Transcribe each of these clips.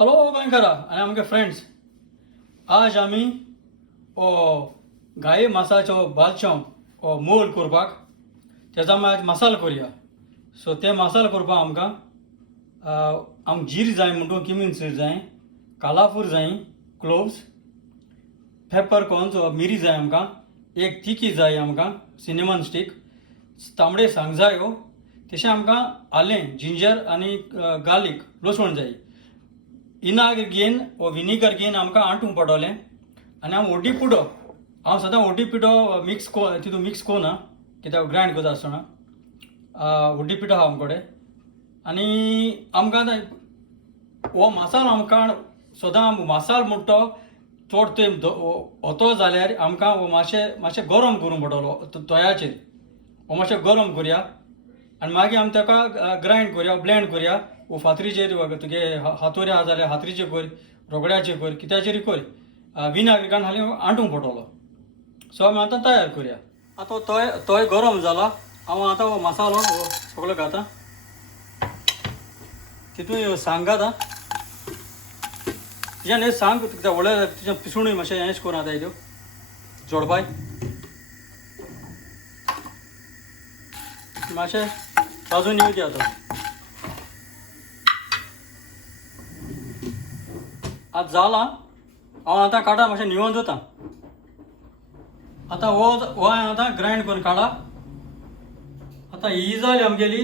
Hello गोंयकारा आनी आमगे friends, आज आमी गाये मासाचो बालचो मोल करपाक तेजो आमी आज मसालो करुया. सो ते मसालो करपाक आमकां जीर जाय म्हणटू किमिनसीर जाय, कालाफूर जाय, क्लोव्स, पेपरकॉर्न्स मिरी जाय आमकां, एक तिकी जाय आमकां सिनेमन स्टीक, तांबडे सांग जायो, तशें आमकां आलें जिंजर आनी गार्लीक लसूण जाय. इनाग घेवन विनिगर घेवन आमकां आंटूंक पडटलें. आनी हांव ओड्डी पिठो सदां ओड्डी पिठो तितून मिक्स कोना, कित्याक ग्रायंड करता आसतना ओड्डी पिठो आहा आमचे कडेन. आनी आमकां आतां हो मसालो आमकां सदां मसालो म्हणटा तो चड तेंप वतो जाल्यार आमकां मातशें गरम करूंक पडटलो तव्याचेर. मातशें गरम करुया आनी मागीर आमी ताका ग्रायंड करुया, ब्लेंड करुया. फातरीचेर तुगे हातोरी आहा जाल्यार हातरीचेर कर, रोगड्याचेर कर, कित्याचेरय कर. विनाग्री घालून हाली आंटूंक पडटलो. सो आमी आतां तयार करुया. आतां तोय गरम जाला. हांव आतां हो मसालो सगळो घालता. तितून सांग घाता. तिच्यान हे सांग व्हडले तिच्यान पिसूणूय मातशें हेंच करून आतां हेज्यो जोडपाय. मातशें भाजून येवं दी आतां. आज जाला. हांव आतां काडा मातशें निवळून दवरता. आतां हो हांवें आतां ग्रायंड करून काडा. आतां ही जाली आमगेली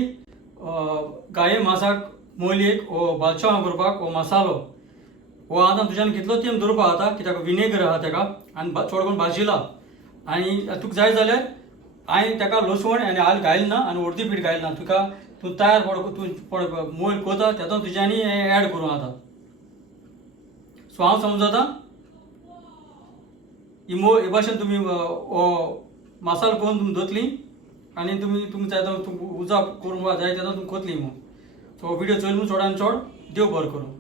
गाये मासाक मोलयेक बालचाव करपाक मसालो. हो आतां तुज्यान कितलो तेंप दवरपा जाता, कित्याक विनेगर आहा ताका आनी चड करून भाजिला. आनी तुका जाय जाल्यार हांवें ताका लसूण आनी आल घायल ना आनी हळदी पीठ घायल ना. तुका तूं तयार तूं मोल कोता तेतून तुज्यांनी एड करूं आतां. सो हांव समजता ही भाशेन तुमी मसालो करून तुमी दवरतली आनी तुमी जाय तो उजा करूंक जाय तेन्ना तुमी कोतली. सो विडियो चोयल चडान चड देव बरें करूं.